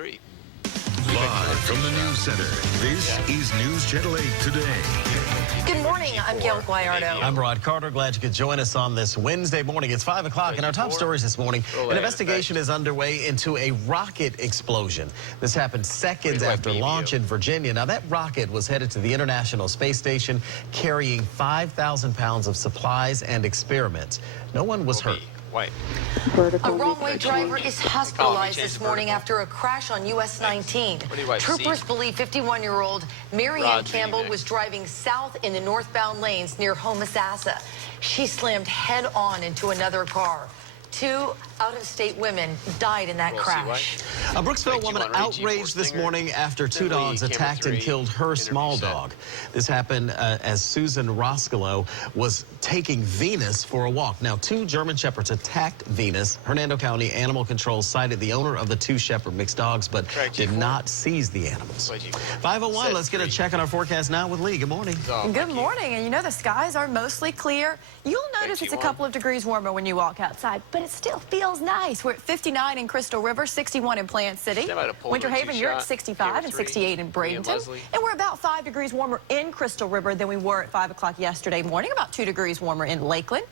G3. Live from the News Center, this is News Channel 8 Today. Good morning, I'm Gail Guayardo. I'm Rod Carter. Glad you could join us on this Wednesday morning. It's 5 o'clock, and our top stories this morning. An investigation is underway into a rocket explosion. This happened seconds after launch in Virginia. Now, that rocket was headed to the International Space Station, carrying 5,000 pounds of supplies and experiments. No one was hurt. A wrong-way driver is hospitalized this morning after a crash on US 19. Troopers believe 51-year-old Marianne Campbell was driving south in the northbound lanes near Homosassa. She slammed head-on into another car. 2 out-of-state women died in that crash. A Brooksville woman outraged this morning after 2 dogs attacked and killed her small dog. This happened as Susan Roscolo was taking Venus for a walk. Now, 2 German Shepherds attacked Venus. Hernando County Animal Control cited the owner of the 2 Shepherd mixed dogs, but did not seize the animals. 5:01, let's get a check on our forecast now with Lee. Good morning. Good morning. And you know, the skies are mostly clear. You'll notice it's a couple of degrees warmer when you walk outside, but it still feels nice. We're at 59 in Crystal River, 61 in Plant City. Winter Haven, you're at 65 and 68 in Bradenton. And we're about 5 degrees warmer in Crystal River than we were at 5 o'clock yesterday morning, about 2 degrees warmer in Lakeland.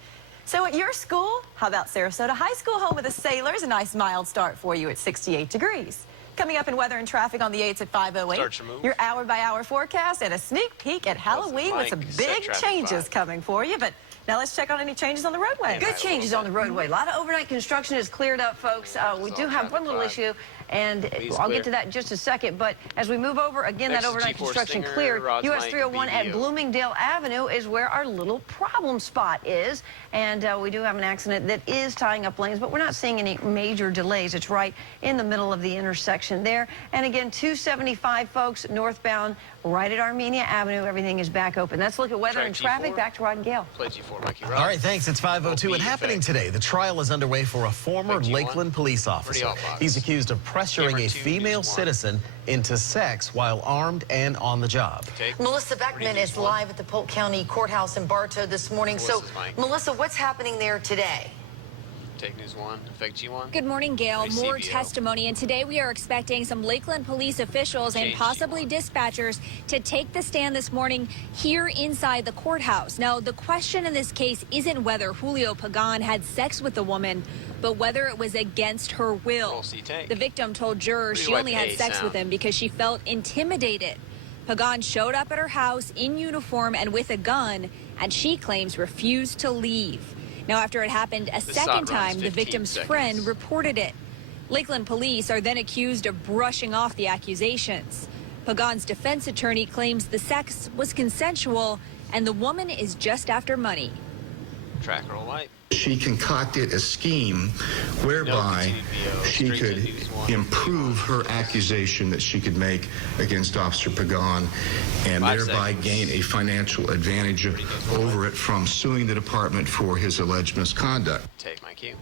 So at your school, how about Sarasota High School, home of the Sailors? A nice mild start for you at 68 degrees. Coming up in weather and traffic on the 8s at 5:08. Your hour-by-hour forecast and a sneak peek at Halloween with some big changes coming for you. But now let's check on any changes on the roadway. Good changes on the roadway. A lot of overnight construction is cleared up, folks. We do have one little issue, and I'll get to that in just a second. But as we move over, again, that overnight construction cleared. US 301 at Bloomingdale Avenue is where our little problem spot is. And we do have an accident that is tying up lanes, but we're not seeing any major delays. It's right in the middle of the intersection there. And again, 275, folks, northbound, right at Armenia Avenue. Everything is back open. Let's look at weather and traffic. Back to Rod and Gail. All right, thanks. It's 5:02. And happening today, the trial is underway for a former Lakeland police officer. He's accused of pressuring a female citizen into sex while armed and on the job. Melissa Beckman is live at the Polk County Courthouse in Bartow this morning. So, Melissa, what's happening there today? Take News 1, Effect G1. Good morning, Gail. More testimony, and today we are expecting some Lakeland police officials and possibly dispatchers to take the stand this morning here inside the courthouse. Now, the question in this case isn't whether Julio Pagan had sex with the woman, but whether it was against her will. The victim told jurors she only had sex with him because she felt intimidated. Pagan showed up at her house in uniform and with a gun, and she claims refused to leave. Now, after it happened a second time, the victim's friend reported it. Lakeland police are then accused of brushing off the accusations. Pagan's defense attorney claims the sex was consensual and the woman is just after money. Tracker all white. She concocted a scheme whereby she could improve her accusation that she could make against Officer Pagan and thereby gain a financial advantage over it from suing the department for his alleged misconduct. Take my cue.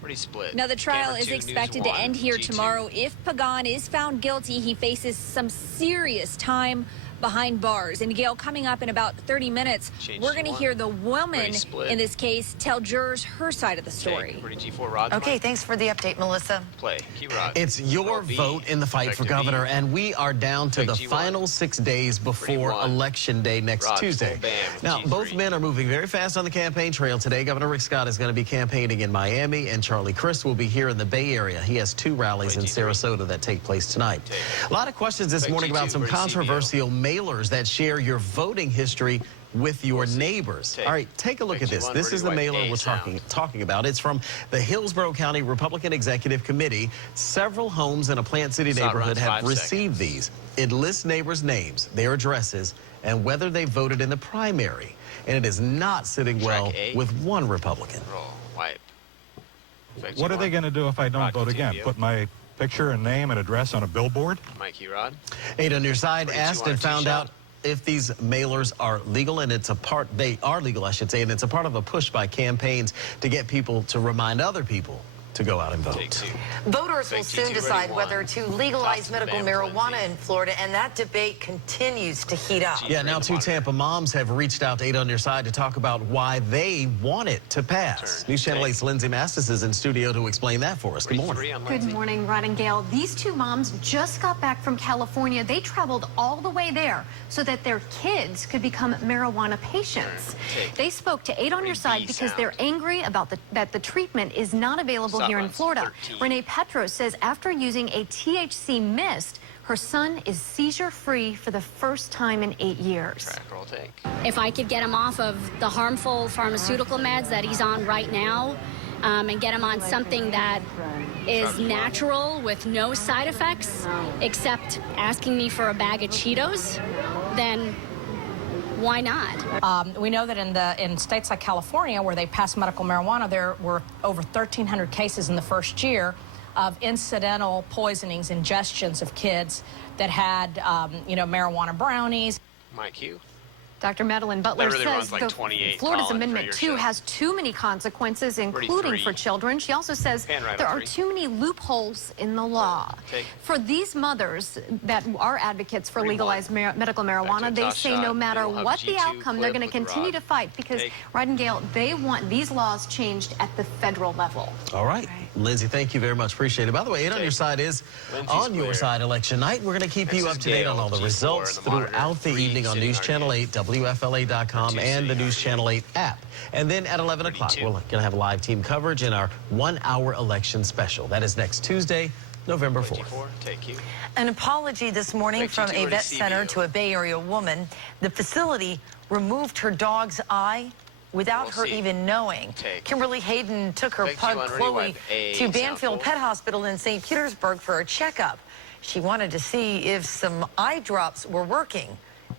Pretty split. Now, the trial is expected to end here tomorrow. If Pagan is found guilty, he faces some serious time behind bars. And Gail, coming up in about 30 minutes, we're going to hear the woman in this case tell jurors her side of the story. Okay, thanks for the update, Melissa. It's your vote in the fight for governor, and we are down to the final 6 days before Election Day next Tuesday. Now, both men are moving very fast on the campaign trail today. Governor Rick Scott is going to be campaigning in Miami, and Charlie Crist will be here in the Bay Area. He has 2 rallies in Sarasota that take place tonight. A lot of questions this morning about some controversial mailers that share your voting history with your neighbors. All right, take a look at this. This is the mailer we're talking about. It's from the Hillsborough County Republican Executive Committee. Several homes in a Plant City neighborhood have received these. It lists neighbors' names, their addresses, and whether they voted in the primary. And it is not sitting well with one Republican. What are they going to do if I don't vote again? Put my picture and name and address on a billboard? Mikey Rod. 8 on your side asked and found out if these mailers are legal, and they are legal, I should say, and it's a part of a push by campaigns to get people to remind other people to go out and vote. Voters will soon decide whether to legalize medical marijuana in Florida, and that debate continues to heat up. Yeah, now 2 Tampa moms have reached out to 8 on Your Side to talk about why they want it to pass. News Channel 8's Lindsay Mastis is in studio to explain that for us. Good morning. Good morning, Rod and Gail. These 2 moms just got back from California. They traveled all the way there so that their kids could become marijuana patients. They spoke to 8 on Your Side because they're angry about that the treatment is not available here in Florida. Renee Petros says after using a THC mist, her son is seizure-free for the first time in 8 years. If I could get him off of the harmful pharmaceutical meds that he's on right now, and get him on something that is natural with no side effects, except asking me for a bag of Cheetos, then why not? We know that in states like California, where they passed medical marijuana, there were over 1,300 cases in the first year of incidental poisonings, ingestions of kids that had, marijuana brownies. Mike Hugh. Dr. Madeline Butler says Florida's Amendment 2 has too many consequences, including for children. She also says there are too many loopholes in the law. For these mothers that are advocates for legalized medical marijuana, they say no matter what the outcome, they're going to continue to fight because, Rod and Gail, they want these laws changed at the federal level. All right. Lindsay, thank you very much. Appreciate it. By the way, 8 on Your Side is on Your Side election night. We're going to keep you up to date on all the results throughout the evening on News Channel 8, WFLA.com, and the News Channel 8 app. And then at 11 o'clock, we're going to have live team coverage in our 1-hour election special. That is next Tuesday, November 4th. An apology this morning from a vet center to a Bay Area woman. The facility removed her dog's eye without her even knowing. Kimberly Hayden took her pug Chloe to Banfield Pet Hospital in St. Petersburg for a checkup. She wanted to see if some eye drops were working.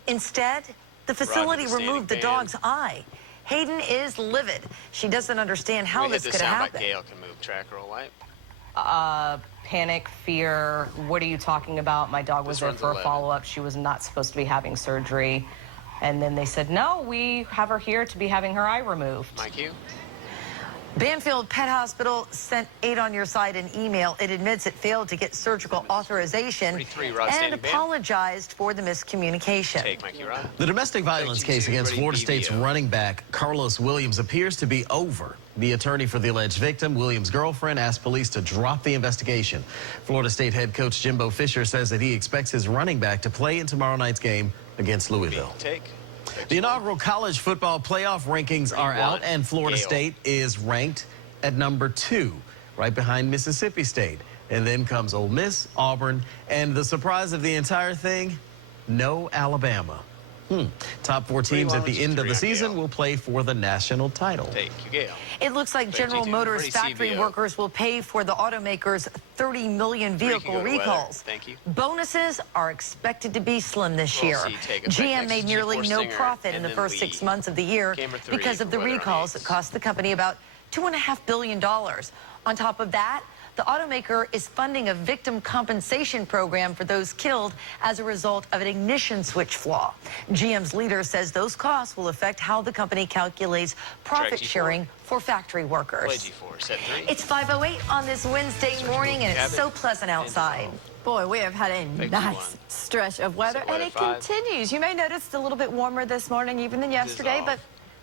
Instead, the facility removed the dog's eye. Hayden is livid. She doesn't understand how this could happen. Gail can move tracker light. Panic, fear, what are you talking about? My dog was there for a follow-up. She was not supposed to be having surgery. And then they said, no, we have her here to be having her eye removed. Mike Hugh. Banfield Pet Hospital sent 8 on Your Side an email. It admits it failed to get surgical authorization and apologized for the miscommunication. The domestic violence case against Florida State's running back Carlos Williams appears to be over. The attorney for the alleged victim, Williams' girlfriend, asked police to drop the investigation. Florida State head coach Jimbo Fisher says that he expects his running back to play in tomorrow night's game against Louisville. The inaugural college football playoff rankings are out, and Florida State is ranked at number 2, right behind Mississippi State. And then comes Ole Miss, Auburn, and the surprise of the entire thing, no Alabama. Top 4 teams at the end of the season will play for the national title. It looks like General Motors factory workers will pay for the automaker's 30 million vehicle recalls. Bonuses are expected to be slim this year. GM made nearly no profit in the first 6 months of the year because of the recalls that cost the company about $2.5 billion. On top of that, the automaker is funding a victim compensation program for those killed as a result of an ignition switch flaw. GM's leader says those costs will affect how the company calculates profit sharing for factory workers. It's 5:08 on this Wednesday morning, and it's so pleasant outside. Boy, we have had a nice stretch of weather, and it continues. You may notice it's a little bit warmer this morning even than yesterday, but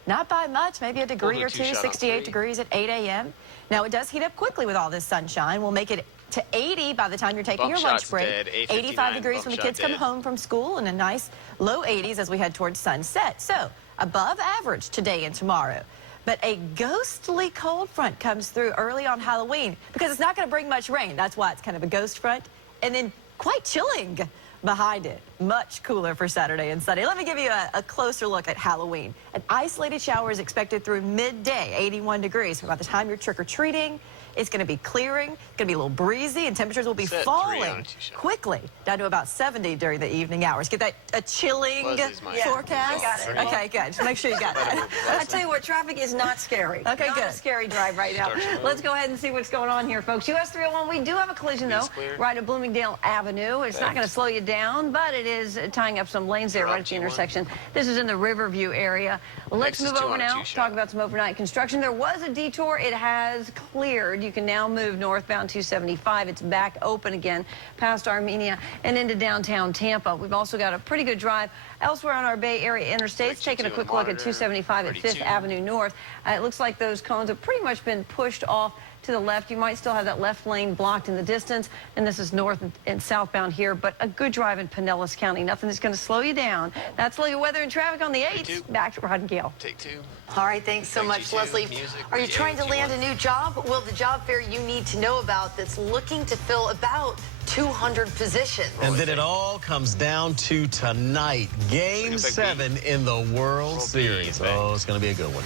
not by much, maybe a degree or two, 68 degrees at 8 a.m. Now, it does heat up quickly with all this sunshine. We'll make it to 80 by the time you're taking your lunch break. 85 degrees when the kids come home from school, and a nice low 80s as we head towards sunset. So, above average today and tomorrow. But a ghostly cold front comes through early on Halloween because it's not going to bring much rain. That's why it's kind of a ghost front. And then quite chilling behind it. Much cooler for Saturday and Sunday. Let me give you a closer look at Halloween. An isolated shower is expected through midday, 81 degrees. By the time you're trick-or-treating, it's going to be clearing, it's going to be a little breezy, and temperatures will be falling quickly down to about 70 during the evening hours. Get that a chilling forecast? Got it. Okay, good. Just make sure you got that. I tell you what, traffic is not scary. Okay, not a scary drive right now. Let's go ahead and see what's going on here, folks. US 301, we do have a collision, though, right at Bloomingdale Avenue. It's not going to slow you down, but it is tying up some lanes there right at the intersection. This is in the Riverview area. Let's move over now, talk about some overnight construction. There was a detour. It has cleared. you can now move northbound 275. It's back open again past Armenia and into downtown Tampa. We've also got a pretty good drive elsewhere on our Bay Area interstates. Taking a quick look at 275 at 5th Avenue North. It looks like those cones have pretty much been pushed off to the left. You might still have that left lane blocked in the distance, and this is north and southbound here, but a good drive in Pinellas County. Nothing that's going to slow you down. That's look at weather and traffic on the 8th. Back to Rod and Gail. Take 2. All right, thanks so much, Leslie. Are you trying to land a new job? Well, the job fair you need to know about that's looking to fill about 200 positions. And then it all comes down to tonight, Game 7 in the World Series. Oh, it's going to be a good one.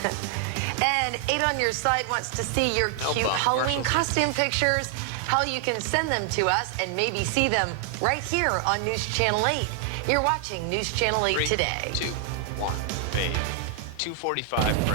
And 8 on Your Side wants to see your cute Halloween costume pictures, how you can send them to us and maybe see them right here on News Channel 8. You're watching News Channel 8 today. 3, 2, 1, 2:45.